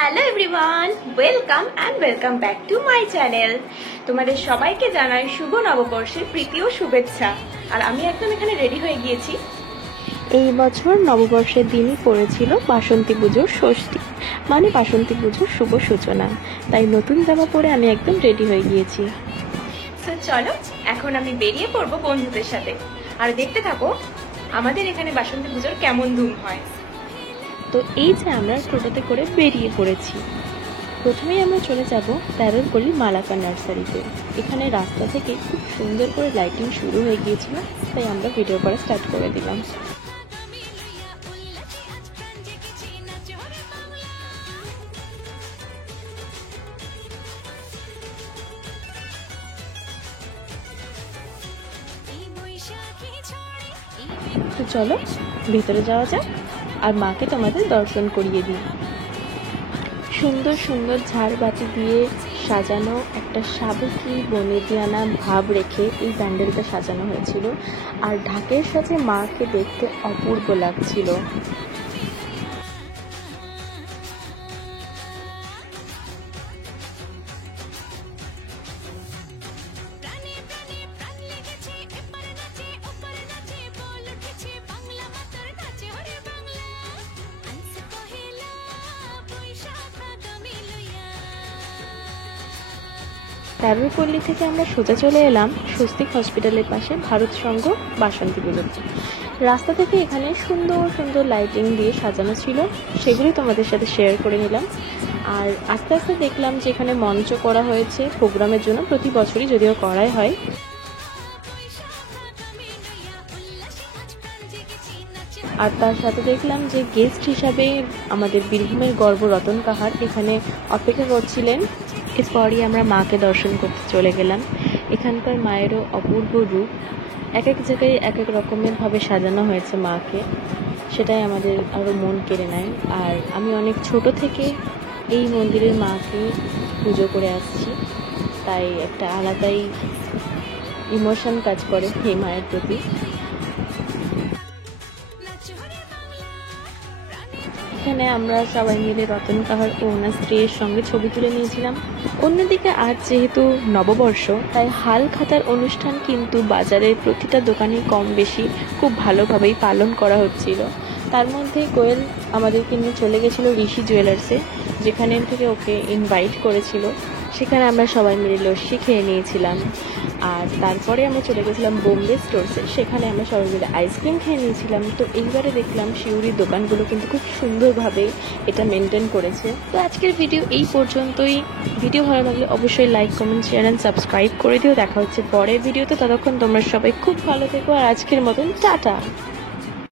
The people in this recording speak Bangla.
Hello everyone, welcome back to my channel. তোমাদের সবাইকে জানাই শুভ নববর্ষের প্রীতি ও শুভেচ্ছা। আর আমি একদম এখানে রেডি হয়ে গিয়েছি। এই বছর নববর্ষের দিনই পড়েছিল বাসন্তী পুজোর ষষ্ঠী, মানে বাসন্তী পুজোর শুভ সূচনা। তাই নতুন জামা পরে আমি একদম রেডি হয়ে গিয়েছি। তো চলো এখন আমি বেরিয়ে পড়বো বন্ধুদের সাথে, আর দেখতে থাকো আমাদের এখানে বাসন্তী পুজোর কেমন ধুম হয়। তো এই যে আমরা টোটোতে করে বেরিয়ে পড়েছি। প্রথমেই আমরা চলে যাব 13 গলি মালাকা নার্সারিতে। এখানে রাস্তা থেকে খুব সুন্দর করে লাইটিং শুরু হয়ে গিয়েছিল, তাই আমরা ভিডিও করা স্টার্ট করে দিলাম। তো চলো ভেতরে যাওয়া যাক আর মাকে তোমাদের দর্শন করিয়ে দিই। সুন্দর সুন্দর ঝাড়বাতি দিয়ে সাজানো একটা সাবেকি বনেদিয়ানা ভাব রেখে এই প্যান্ডেলটা সাজানো হয়েছিল, আর ঢাকের সাথে মাকে দেখতে অপূর্ব লাগছিল। তেরোপল্লী থেকে আমরা সোজা চলে এলাম স্বস্তিক হসপিটালের পাশে ভারত সংঘ বাসন্তী পুজোতে। রাস্তা থেকে এখানে সুন্দর সুন্দর লাইটিং দিয়ে সাজানো ছিল, সেগুলি তোমাদের সাথে শেয়ার করে নিলাম। আর আস্তে আস্তে দেখলাম যে এখানে মঞ্চ করা হয়েছে প্রোগ্রামের জন্য, প্রতি বছরই যদিও করাই হয়। আর তার সাথে দেখলাম যে গেস্ট হিসাবে আমাদের বীরভূমের গর্ব রতন কাহার এখানে অপেক্ষা করছিলেন। এরপরই আমরা মাকে দর্শন করতে চলে গেলাম। এখানকার মায়েরও অপূর্ব রূপ, এক এক জায়গায় এক এক রকমের ভাবে সাজানো হয়েছে মাকে, সেটাই আমাদের আরও মন কেড়ে নেয়। আর আমি অনেক ছোট থেকে এই মন্দিরের মাকে পুজো করে আসছি, তাই একটা আলাদাই ইমোশন কাজ করে এই মায়ের প্রতি। এখানে আমরা সবাই মিলে রতন কাহার ও ওনার স্ত্রীর সঙ্গে ছবি তুলে নিয়েছিলাম। অন্যদিকে আজ যেহেতু নববর্ষ, তাই হাল খাতার অনুষ্ঠান কিন্তু বাজারের প্রতিটা দোকানে কম বেশি খুব ভালোভাবেই পালন করা হচ্ছিল। তার মধ্যে কোয়েল আমাদেরকে নিয়ে চলে গেছিলো ঋষি জুয়েলার্সে, যেখানে থেকে ওকে ইনভাইট করেছিল। সেখানে আমরা সবাই মিলে লস্যি খেয়ে নিয়েছিলাম। আর তারপরে আমরা চলে গেছিলাম বোম্বে স্টোরসে, সেখানে আমরা সবাই মিলে আইসক্রিম খেয়ে নিয়েছিলাম। তো এইবারে দেখলাম শিউরির দোকানগুলো কিন্তু খুব সুন্দরভাবে এটা মেনটেন করেছে। তো আজকের ভিডিও এই পর্যন্তই। ভিডিও ভালো লাগলে অবশ্যই like, comment, share and subscribe করে দিও। দেখা হচ্ছে পরের ভিডিওতে। ততক্ষণ তোমরা সবাই খুব ভালো থেকো, আর আজকের মতন টাটা।